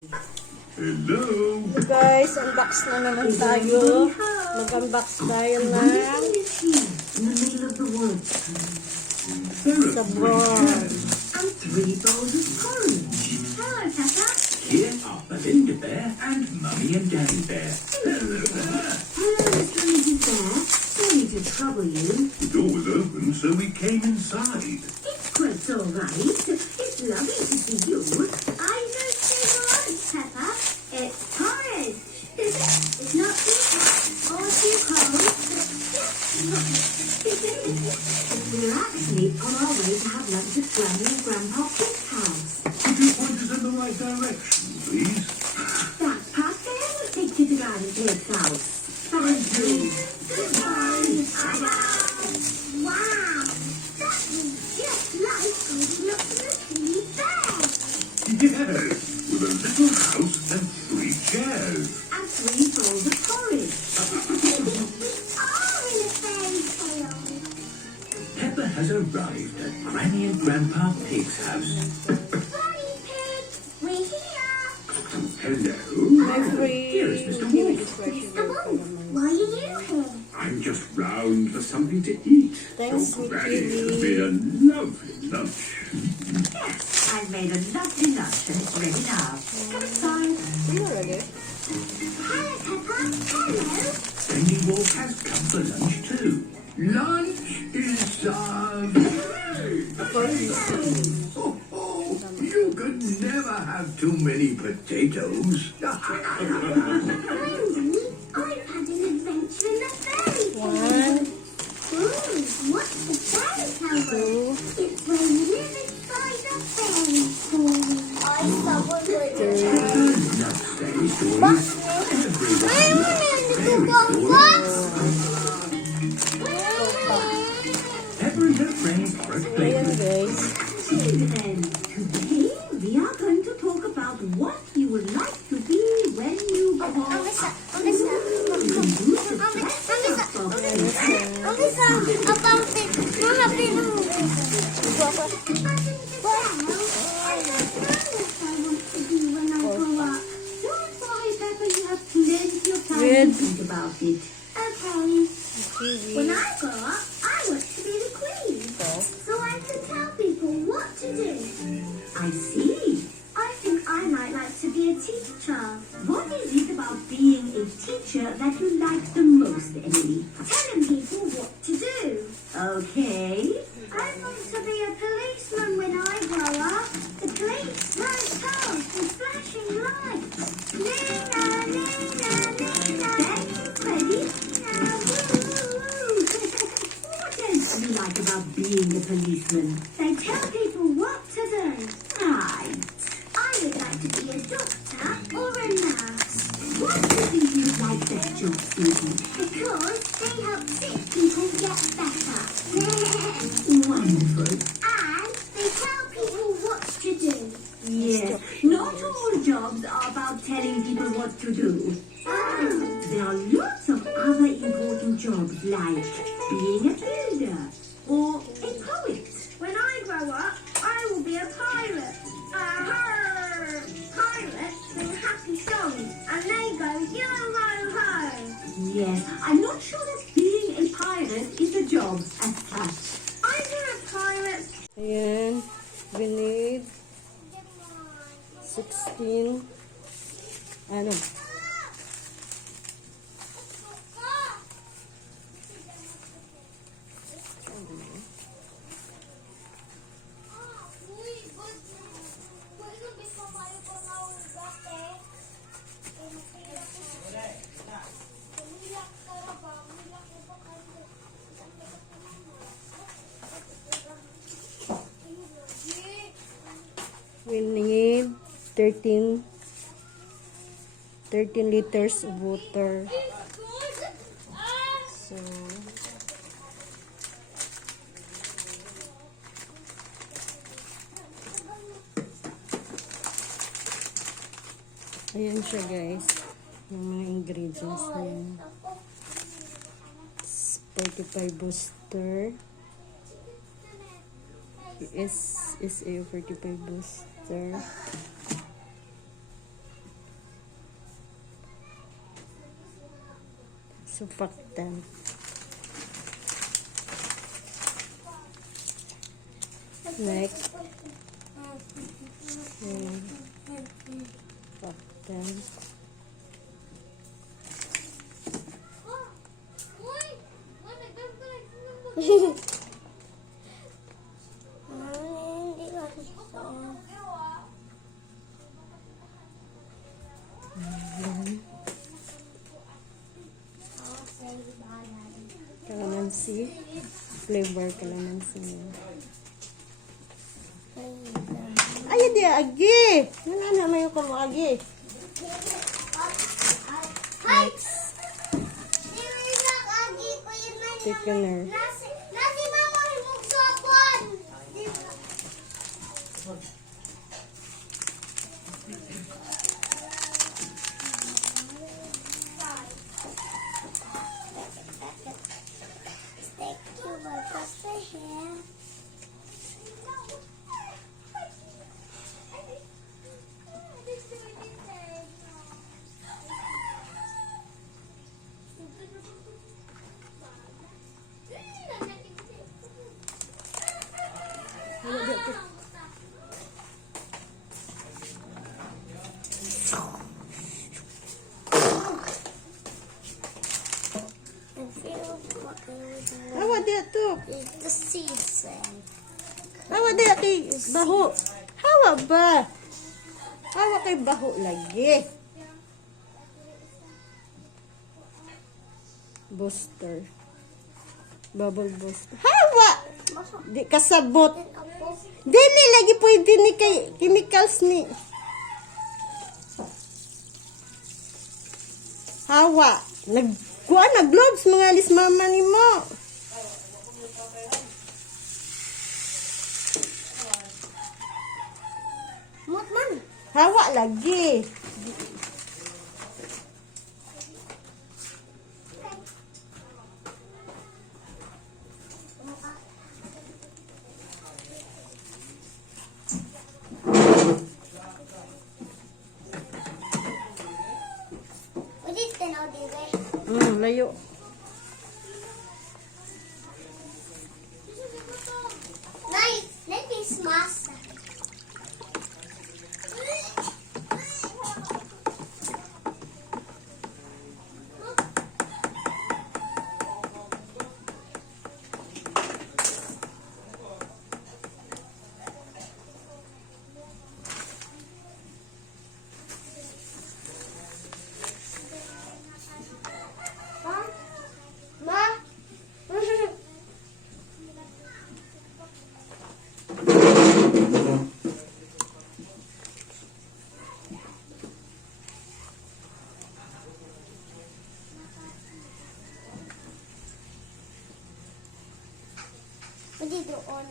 Hello! So guys, unbox na naman tayo. Mag-unbox tayo ng sabon. And 3 bowls of porridge. Hello, Peppa. Here are Belinda Bear and Mummy and Daddy Bear. Hello, Mr. and Mrs. Bear. Sorry to trouble you. The door was open, so we came inside. It's quite all right. It's lovely to see you. I know so much, Peppa. It's porridge. It's not too hot or too cold, but We're actually on our way to have lunch at Granny and Grandpa Pig's house. Could you point us in the right direction, please? That's past there. We'll take you to Granny Pig's house. Thank you. goodbye. Wow, that was just like going up to the tree bed. Yes, with a little house and 3 chairs. And 3 bowls of porridge. We are in a fairy tale. Peppa has arrived at Granny and Grandpa Pig's house. Granny Pig, we're here. Hello. Here is Mr. Wolf. Mr. Wolf, why are you here? I'm just round for something to eat. Thanks, so Mickey. Granny has made a lovely lunch. Yes, I've made a lovely lunch and it's ready now. Come inside. Are you ready? Hello, Peppa. Hello. Sandy Wolf has come for lunch too. Lunch is served. You could never have too many potatoes. Finally, I've had an adventure in the fairy tale. Ooh, what's the fairy tale? It's where you live inside a fairy story. I someone would Not fairy stories. Pepper and her friends are at play. Ayan guys. Children, today we are going to talk about what you would like to be when you grow up. Think about it. Okay. When I grow up, I want to be the queen. So I can tell people what to do. I see. I think I might like to be a teacher. What is it about being a teacher that you like the most, Emily? Telling people what to do. Okay. I want to be a policeman when I grow up. The police run cars with flashing lights. Nina, Nina, Nina. Thanks, Freddie. Nina, woo, woo. What else do you like about being a policeman? They tell people what to do. Right. I would like to be a doctor or a nurse. Why do you think you like that job, Susie? Because they help sick people get better. Wonderful. And they tell people what to do. Yes, not all jobs are about telling people what to do. There are lots of other important jobs like being a builder or a poet. When I grow up, I will be a pirate. Pirates sing happy songs and they go yo-ho-ho. Yes, I'm not sure that being a pirate is a job as such. I'm a pirate. Ayan. We need 16. Ano? We need 13 liters of water. So, ayan siya guys. Yung mga ingredients na yan. 45 booster. SSA 45 booster. Surfactant. Next. Surfactant. Kalamansi. Flavor kalamansi. Ay, di agi. Nana mayo ko mo agi. Next. Thickener. Nasi mama yung sabon. Awa dia tu. The season. Awa dia kay baho. Hawa ba? Hawa kay baho lagi. Booster. Bubble booster. Hawa! Di kasabot. Dili lagi pwede ni kay chemicals ni. Hawa. Nagkuha na gloves mga alis mama ni mo. Mutman. Hawa lagi. Ulit tanaw dire. Layo. Nice. Let me smash. Ma. Pwede doon.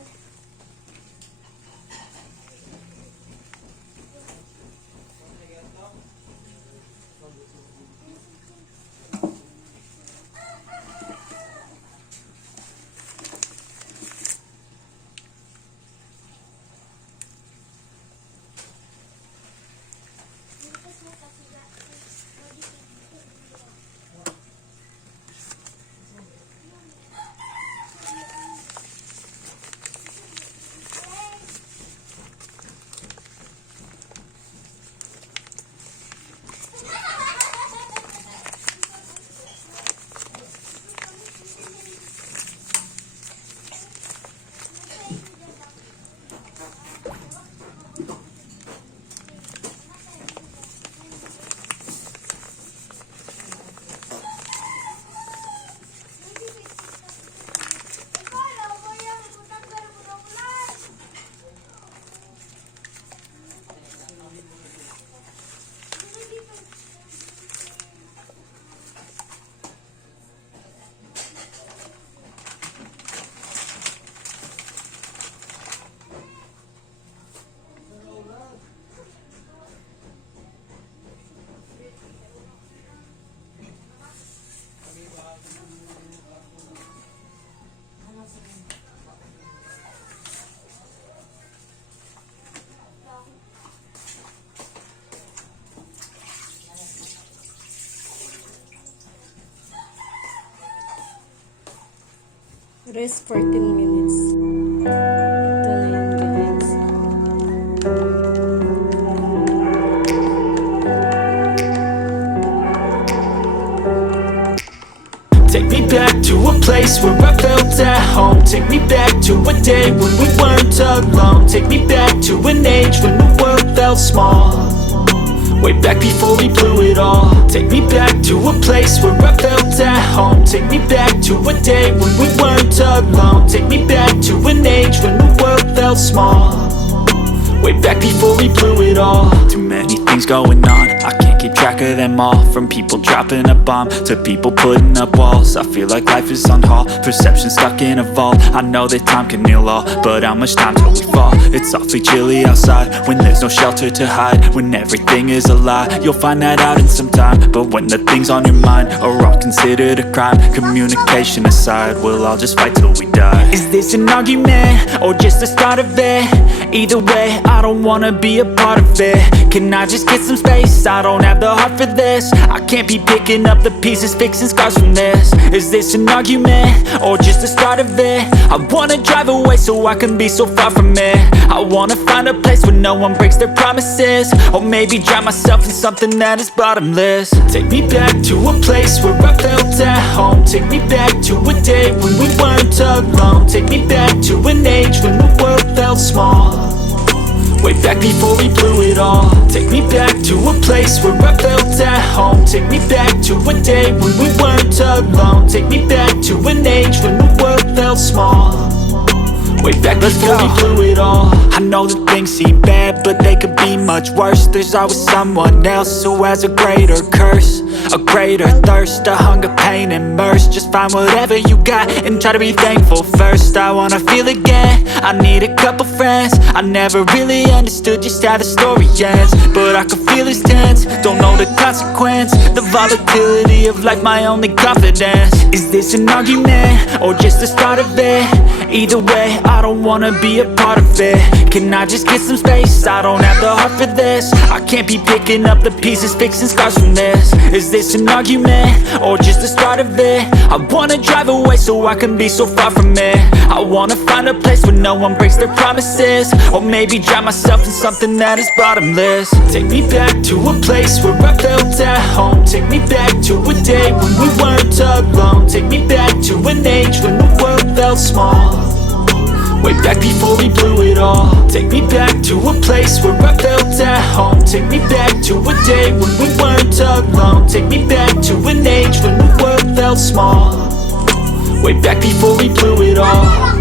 Rest 14 minutes. Ito na yan, guys. Take me back to a place where I felt at home. Take me back to a day when we weren't alone. Take me back to an age when the world felt small. Way back before we blew it all. Take me back to a place where I felt at home. Take me back to a day when we weren't alone. Take me back to an age when the world felt small. Way back before we blew it all. Too many things going on, I can't keep track of them all. From people dropping a bomb to people putting up walls. I feel like life is on hold, perception stuck in a vault. I know that time can heal all, but how much time till we fall? It's awfully chilly outside when there's no shelter to hide. When everything is a lie, you'll find that out in some time. But when the things on your mind are all considered a crime, communication aside, we'll all just fight till we die. Is this an argument or just the start of it? Either way, I don't wanna be a part of it. Can I just get some space? I don't have the heart for this. I can't be picking up the pieces, fixing scars from this. Is this an argument or just the start of it? I wanna drive away so I can be so far from it. I wanna find a place where no one breaks their promises. Or maybe drown myself in something that is bottomless. Take me back to a place where I felt at home. Take me back to a day when we weren't alone. Take me back to an age when the world felt small. Way back before we blew it all. Take me back to a place where I felt at home. Take me back to a day when we weren't alone. Take me back to an age when the world felt small. Way back before we blew it all. I know that things seem bad, but they could be much worse. There's always someone else who has a greater curse, a greater thirst, a hunger, pain, and mercy. Just find whatever you got and try to be thankful first. I wanna feel again, I need a couple friends. I never really understood just how the story ends, but I can feel it's tense, don't know the consequence. The volatility of life, my only confidence. Is this an argument or just the start of it? Either way, I don't wanna be a part of it. Can I just get some space? I don't have the heart for this. I can't be picking up the pieces, fixing scars from this. Is this an argument or just the start of it? I wanna drive away so I can be so far from it. I wanna find a place where no one breaks their promises. Or maybe drown myself in something that is bottomless. Take me back to a place where I felt at home. Take me back to a day when we weren't alone. Take me back to an age when the world felt small. Way back before we blew it all. Take me back to a place where I felt at home. Take me back to a day when we weren't alone. Take me back to an age when the world felt small. Way back before we blew it all.